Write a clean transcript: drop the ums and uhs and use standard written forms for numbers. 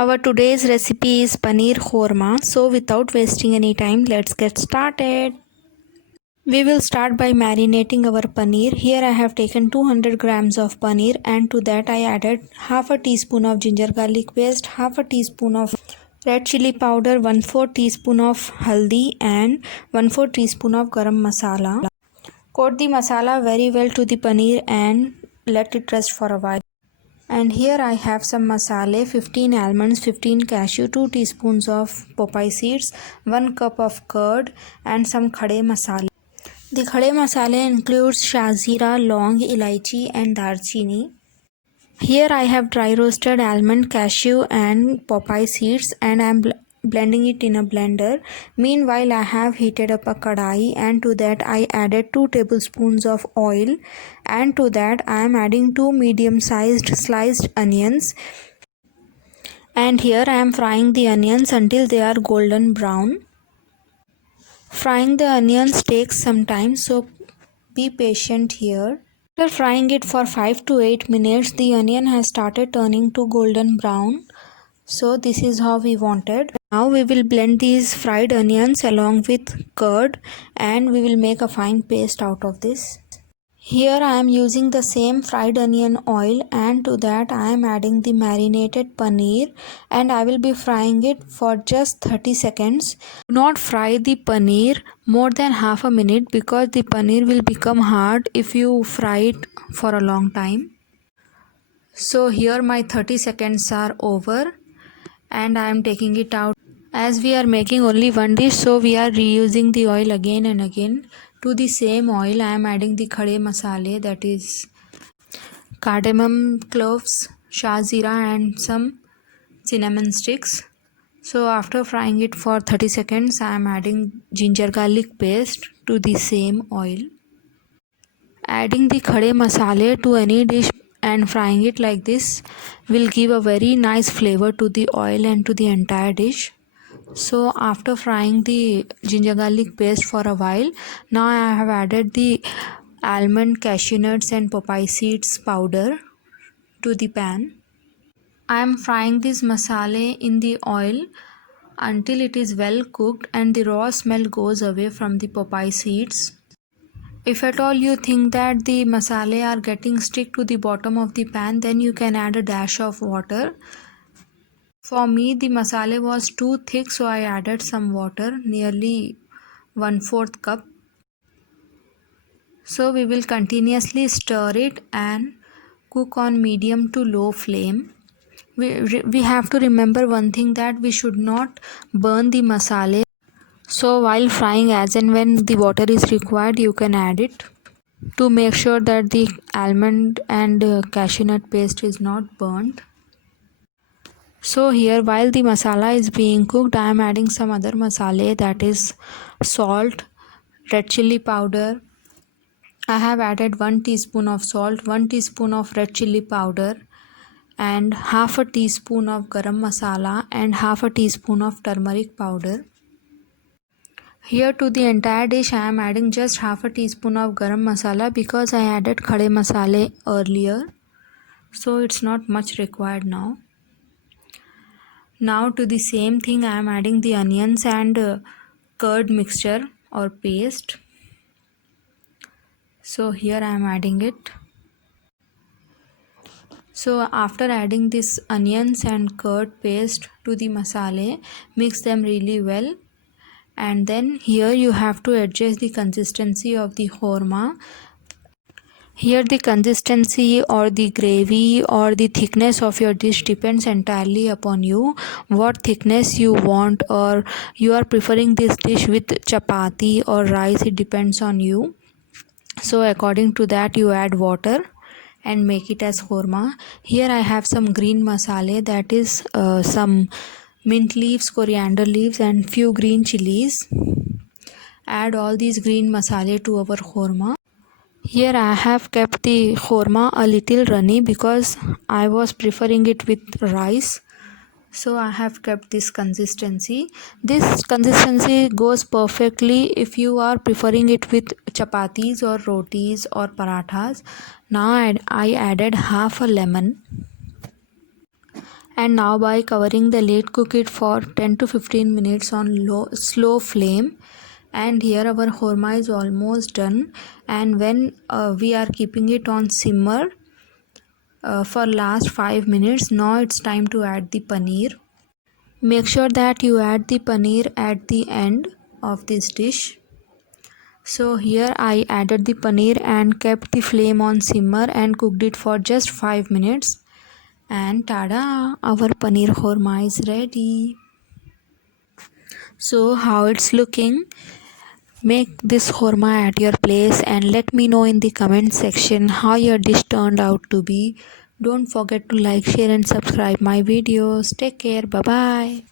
Our today's recipe is paneer korma. So without wasting any time, let's get started. We will start by marinating our paneer. Here I have taken 200 grams of paneer, and to that I added half a teaspoon of ginger garlic paste, half a teaspoon of red chili powder, 1/4 teaspoon of haldi and 1/4 teaspoon of garam masala. Coat the masala very well to the paneer and let it rest for a while. And here I have some masale: 15 almonds, 15 cashew, 2 teaspoons of poppy seeds, 1 cup of curd and some khade masale. The khade masale includes shazira, long, ilaichi and darchini. Here I have dry roasted almond, cashew and poppy seeds, and I am blending it in a blender. Meanwhile, I have heated up a kadai, and to that I added 2 tablespoons of oil, and to that I am adding 2 medium sized sliced onions, and here I am frying the onions until they are golden brown. Frying the onions takes some time, so be patient here. After frying it for 5 to 8 minutes, the onion has started turning to golden brown. So this is how we want it. Now we will blend these fried onions along with curd, and we will make a fine paste out of this. Here I am using the same fried onion oil, and to that I am adding the marinated paneer, and I will be frying it for just 30 seconds. Do not fry the paneer more than half a minute because the paneer will become hard if you fry it for a long time. So here my 30 seconds are over and I am taking it out. As we are making only one dish, so we are reusing the oil again and again. To the same oil I am adding the khade masale, that is cardamom, cloves, shazira and some cinnamon sticks. So after frying it for 30 seconds I am adding ginger garlic paste to the same oil. Adding the khade masale to any dish and frying it like this will give a very nice flavor to the oil and to the entire dish. So after frying the ginger garlic paste for a while, now I have added the almond, cashew nuts and poppy seeds powder to the pan. I am frying this masala in the oil until it is well cooked and the raw smell goes away from the poppy seeds. If at all you think that the masala are getting stick to the bottom of the pan, then you can add a dash of water. For me, the masala was too thick, so I added some water, nearly 1/4 cup. So we will continuously stir it and cook on medium to low flame. We have to remember one thing, that we should not burn the masala. So while frying, as and when the water is required, you can add it to make sure that the almond and cashew nut paste is not burnt. So here, while the masala is being cooked, I am adding some other masala, that is salt, red chili powder. I have added 1 teaspoon of salt, 1 teaspoon of red chili powder and half a teaspoon of garam masala and half a teaspoon of turmeric powder. Here to the entire dish I am adding just half a teaspoon of garam masala because I added khade masala earlier. So it's not much required now. Now to the same thing I am adding the onions and curd mixture or paste. So here I am adding it. So after adding this onions and curd paste to the masala, mix them really well. And then here you have to adjust the consistency of the korma. Here the consistency or the gravy or the thickness of your dish depends entirely upon you, what thickness you want, or you are preferring this dish with chapati or rice, it depends on you. So according to that you add water and make it as korma. Here I have some green masala, that is some mint leaves, coriander leaves and few green chilies. Add all these green masala to our korma. Here I have kept the korma a little runny because I was preferring it with rice. So I have kept this consistency. This consistency goes perfectly if you are preferring it with chapatis or rotis or parathas. Now I added half a lemon. And now by covering the lid, cook it for 10 to 15 minutes on slow flame. And here our korma is almost done. And when we are keeping it on simmer for last 5 minutes, now it's time to add the paneer. Make sure that you add the paneer at the end of this dish. So here I added the paneer and kept the flame on simmer and cooked it for just 5 minutes. And tada, our paneer korma is ready. So how it's looking? Make this korma at your place and let me know in the comment section how your dish turned out to be. Don't forget to like, share and subscribe my videos. Take care. Bye bye.